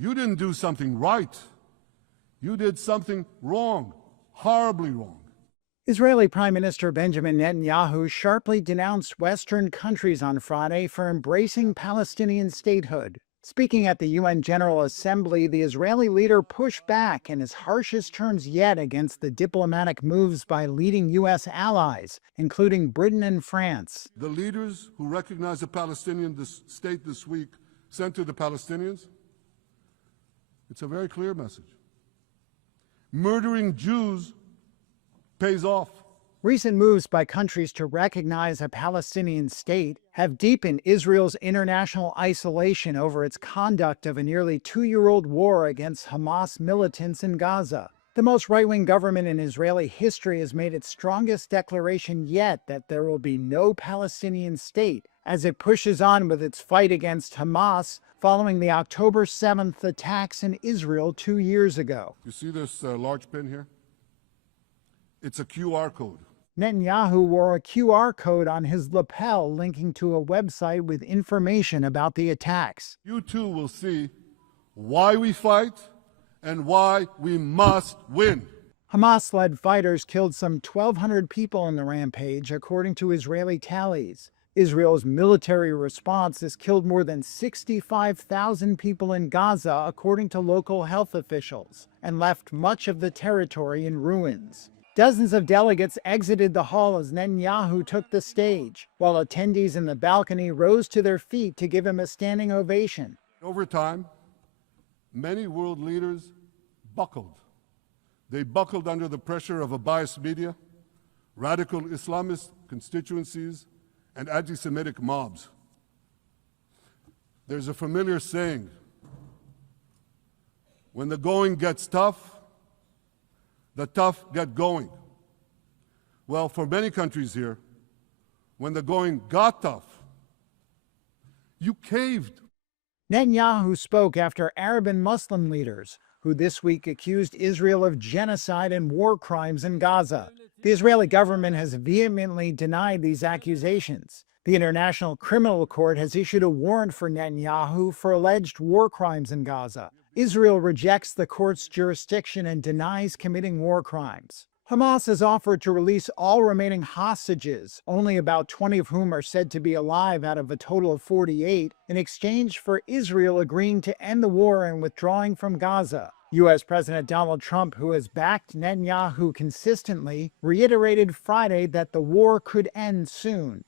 You didn't do something right. You did something wrong, horribly wrong. Israeli Prime Minister Benjamin Netanyahu sharply denounced Western countries on Friday for embracing Palestinian statehood. Speaking at the UN General Assembly, the Israeli leader pushed back in his harshest terms yet against the diplomatic moves by leading U.S. allies, including Britain and France. The leaders who recognize a Palestinian state this week sent to the Palestinians, it's a very clear message. Murdering Jews pays off. Recent moves by countries to recognize a Palestinian state have deepened Israel's international isolation over its conduct of a nearly two-year-old war against Hamas militants in Gaza. The most right-wing government in Israeli history has made its strongest declaration yet that there will be no Palestinian state as it pushes on with its fight against Hamas following the October 7th attacks in Israel 2 years ago. You see this large pin here? It's a QR code. Netanyahu wore a QR code on his lapel linking to a website with information about the attacks. You too will see why we fight and why we must win. Hamas-led fighters killed some 1,200 people in the rampage, according to Israeli tallies. Israel's military response has killed more than 65,000 people in Gaza, according to local health officials, and left much of the territory in ruins. Dozens of delegates exited the hall as Netanyahu took the stage, while attendees in the balcony rose to their feet to give him a standing ovation. Over time, many world leaders buckled. They buckled under the pressure of a biased media, radical Islamist constituencies, and anti-Semitic mobs. There's a familiar saying, when the going gets tough, the tough get going. Well, for many countries here, when the going got tough, you caved. Netanyahu spoke after Arab and Muslim leaders, who this week accused Israel of genocide and war crimes in Gaza. The Israeli government has vehemently denied these accusations. The International Criminal Court has issued a warrant for Netanyahu for alleged war crimes in Gaza. Israel rejects the court's jurisdiction and denies committing war crimes. Hamas has offered to release all remaining hostages, only about 20 of whom are said to be alive out of a total of 48, in exchange for Israel agreeing to end the war and withdrawing from Gaza. U.S. President Donald Trump, who has backed Netanyahu consistently, reiterated Friday that the war could end soon.